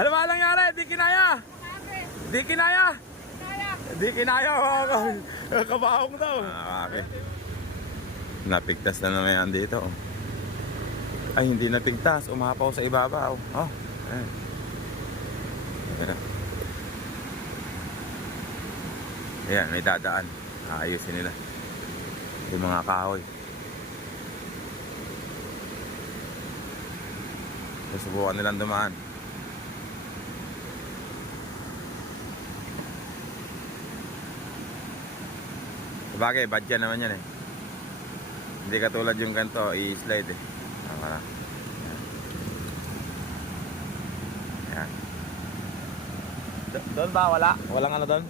Ano ba nangyari? Di kinaya! Di kinaya! Di kinaya kabaong daw. Ah, okay. Napigtas na naman yan dito. oh. Ay, hindi napigtas. Umapaw sa ibabaw. Oh, ayan. Ayan. Ayan, may dadaan. Aayusin nila. Yung mga kahoy. Susubukan nilang dumaan. Sabagay, badya naman yan eh. Hindi katulad yung ganito, i-slide eh. Na. Yan. Yan. Do- doon ba? Wala? Walang ano doon?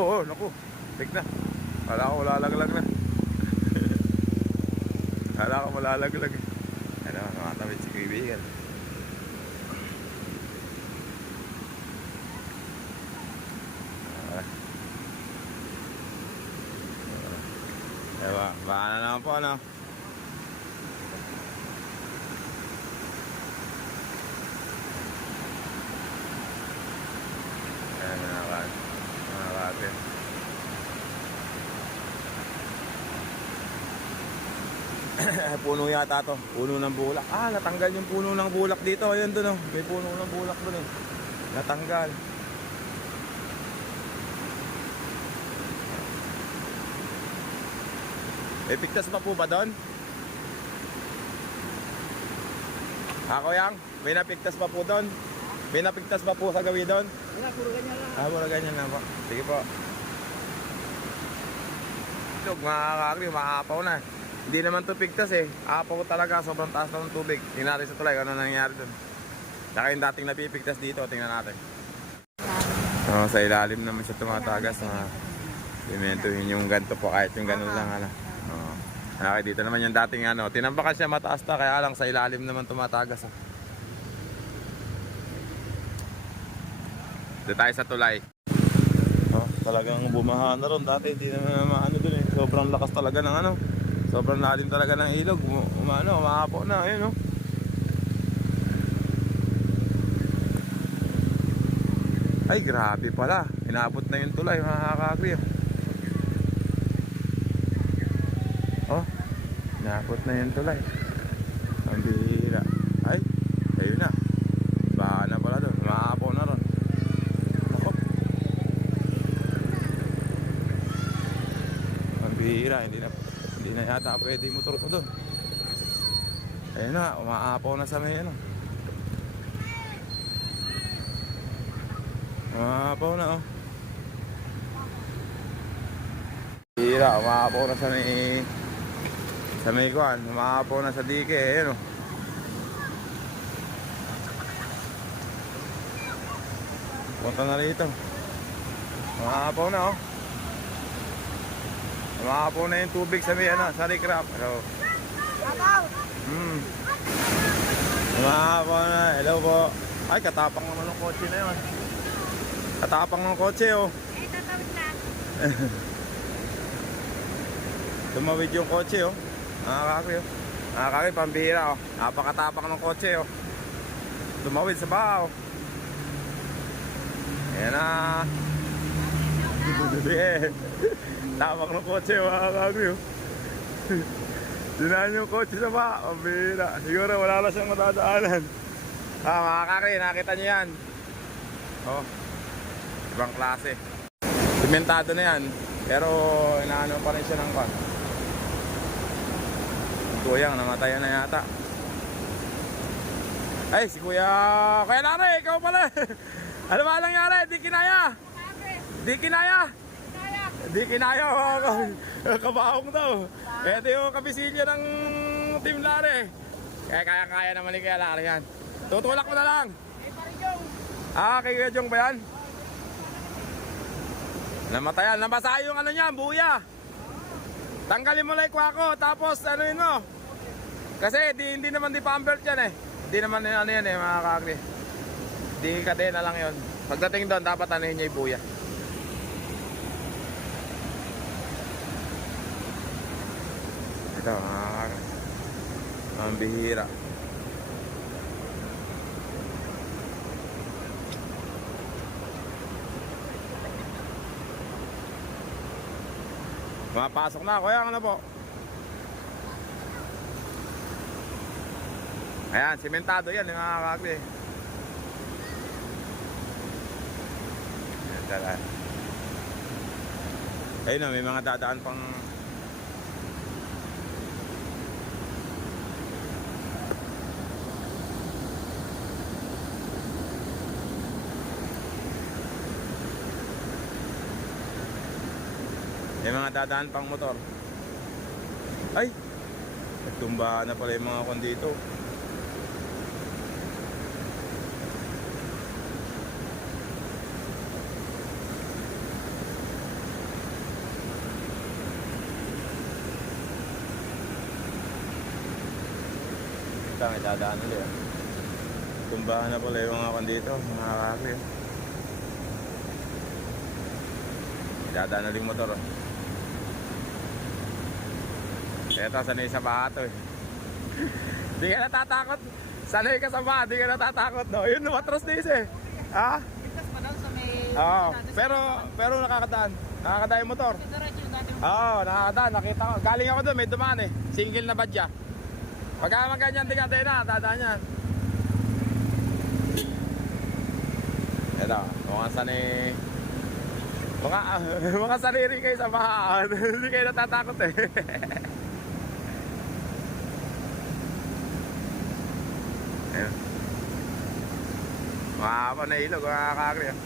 Oo, oh, naku. Tig na. Kala ko malalaglag na. Kala ko malalaglag. Ano, namatawid si kaibigan. Ah. Ewa, baka na naman po ano. Ayan mga ka- mga kapit. puno yata to. Puno ng bulak. Ah, natanggal yung puno ng bulak dito. Ayun doon oh. May puno ng bulak doon eh. Natanggal. May pigtas pa po ba doon? Ako yang, may napigtas pa po doon. May napigtas pa po sa gawi doon. Wala, puro ganyan lang. Ah, wala ganyan na po. Sige po. Ito, mga kakri, maapaw na. Hindi naman to pigtas eh. Apaw talaga, sobrang taas na ng tubig. Tingnan natin sa tulay ano nangyayari doon. Saka yung dating napipigtas dito, tingnan natin. So, sa ilalim naman siya tumatagas. Uh, simentohin yung ganito po, kahit yung ganun lang. Ano. Okay, dito naman yung dating ano. Tinambakan siya mataas na, kaya lang sa ilalim naman tumatagas. Oh. Dito tayo sa tulay. Oh, talagang bumaha na ron. Dati hindi naman maano dun eh. Sobrang lakas talaga ng ano. Sobrang lalim talaga ng ilog. Um, umano, umahapo na. Ayun oh. Ay, grabe pala. Inabot na yung tulay, mga kakakri. Oh, inabot na yung tulay. Ang bihira. Ay, ayun na. Baha na pala doon. Umahapo na ron. Ako. Ang bihira, hindi na hindi na yata pwede yung motor ko doon. Ayun na, umaapaw na sa may ano. Umaapaw na oh. Bihira, umaapaw na sa may sa may kuhan, umaapaw na sa dike, ayun oh. Punta na rito. Umaapaw na oh. Umaapaw na yung tubig sa may ano, sa recrap. Hello. Hmm. Umaapaw na. Hello po. Ay, katapang naman ng kotse na yun. Katapang ng kotse oh. Eh, tatawid na. Tumawid yung kotse oh. Nakakaki oh. Nakakaki, pambihira oh. Napakatapang ng kotse oh. Tumawid sa bahaw. Ayan na. Sige. Tapak ng kotse mga kakri oh. Dinaan yung kotse sa bahaw. Pambihira. Siguro wala na siyang matadaanan. Ah, mga kakri, nakita niyo yan. Oh. Ibang klase. Simentado na yan. Pero inaano pa rin siya ng kwan. Kuyang, namatay na yata. Ay, si Kuya... Kuya Lare, ikaw pala. ano ba nangyari? Di kinaya. Di kinaya. Di kinaya. Kabaong daw. Ito yung kabisilyo ng Team Lare. Kaya kaya-kaya naman ni Kuya Lare yan. Tutulak mo na lang. Pare yung! Ah, kay Kuya Jong ba yan? Namatayan. Nabasa yung ano niya, buya. Tanggalin mo lang yung kwako, tapos ano yun mo. Kasi di, hindi naman di pa-unbelt yan eh. Hindi naman ano yan eh mga kakri. Di kadena lang yon. Pagdating doon dapat ano niya ibuya. Ito mga kakri. Ang bihira. Mapasok na ako yan ano po. Ayan, simentado yan, mga kakli. Ayan, tara. Ayun na, may mga dadaan pang... May mga dadaan pang motor. Ay! Nagtumbahan na pala yung mga kon dito. Ito, may dadaan ulit. ah. Tumbahan na pala yung mga kon dito. Mga kakli. May dadaan ulit yung motor. Oh. Eto, sanay sa baha to eh. Di ka natatakot. Sanay ka sa baha, di ka natatakot. No? Yun, matros na isa eh. Ha? Ligtas pa daw sa may... Oo. Pero, pero nakakadaan. Nakakadaan yung motor. Oo, nakakadaan. Nakita ko. Galing ako doon, may dumaan eh. Single na badya. Pagka maganyan, di ka din na. Dadaan yan. Eto, mukhang sanay... Mga, mga rin kayo sa bahaan. Hindi kayo natatakot eh. Ayun. Mahaba na ilog, mga kakri. ah.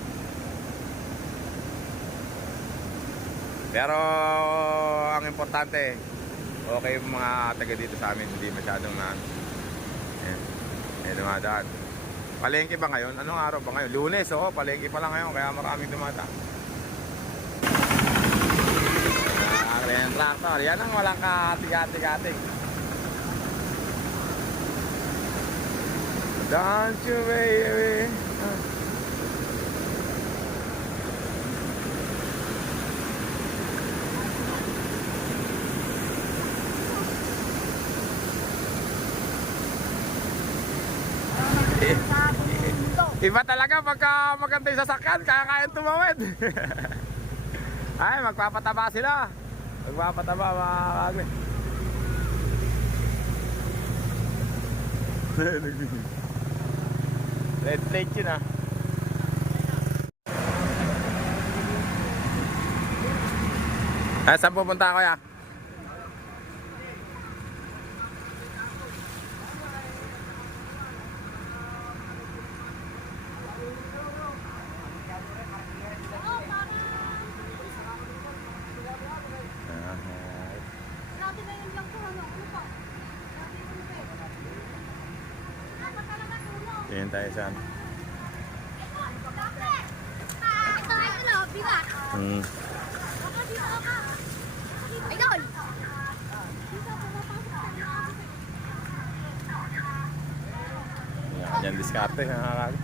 Pero ang importante, okay mga taga dito sa amin, hindi masyadong na Ayan, Ayan, dumadaan. Palengke ba ngayon? Anong araw ba ngayon? Lunes, oo, palengke pa lang ngayon, kaya maraming dumata. Ang rin tractor, yan ang walang katig-atig-atig. Don't you baby. Iba talaga pagka maganda yung sasakyan, kaya kaya tumawid. Ay, magpapataba sila. Magpapataba mga. Red plate yun ah. Ay, saan pupunta kuya? Dati na yun lang po, ano? Ano pa? Dati yun pa eh. Dapat talaga tulong. Tingin tayo saan. Hmm. Yan, diskarte. Nakakagli.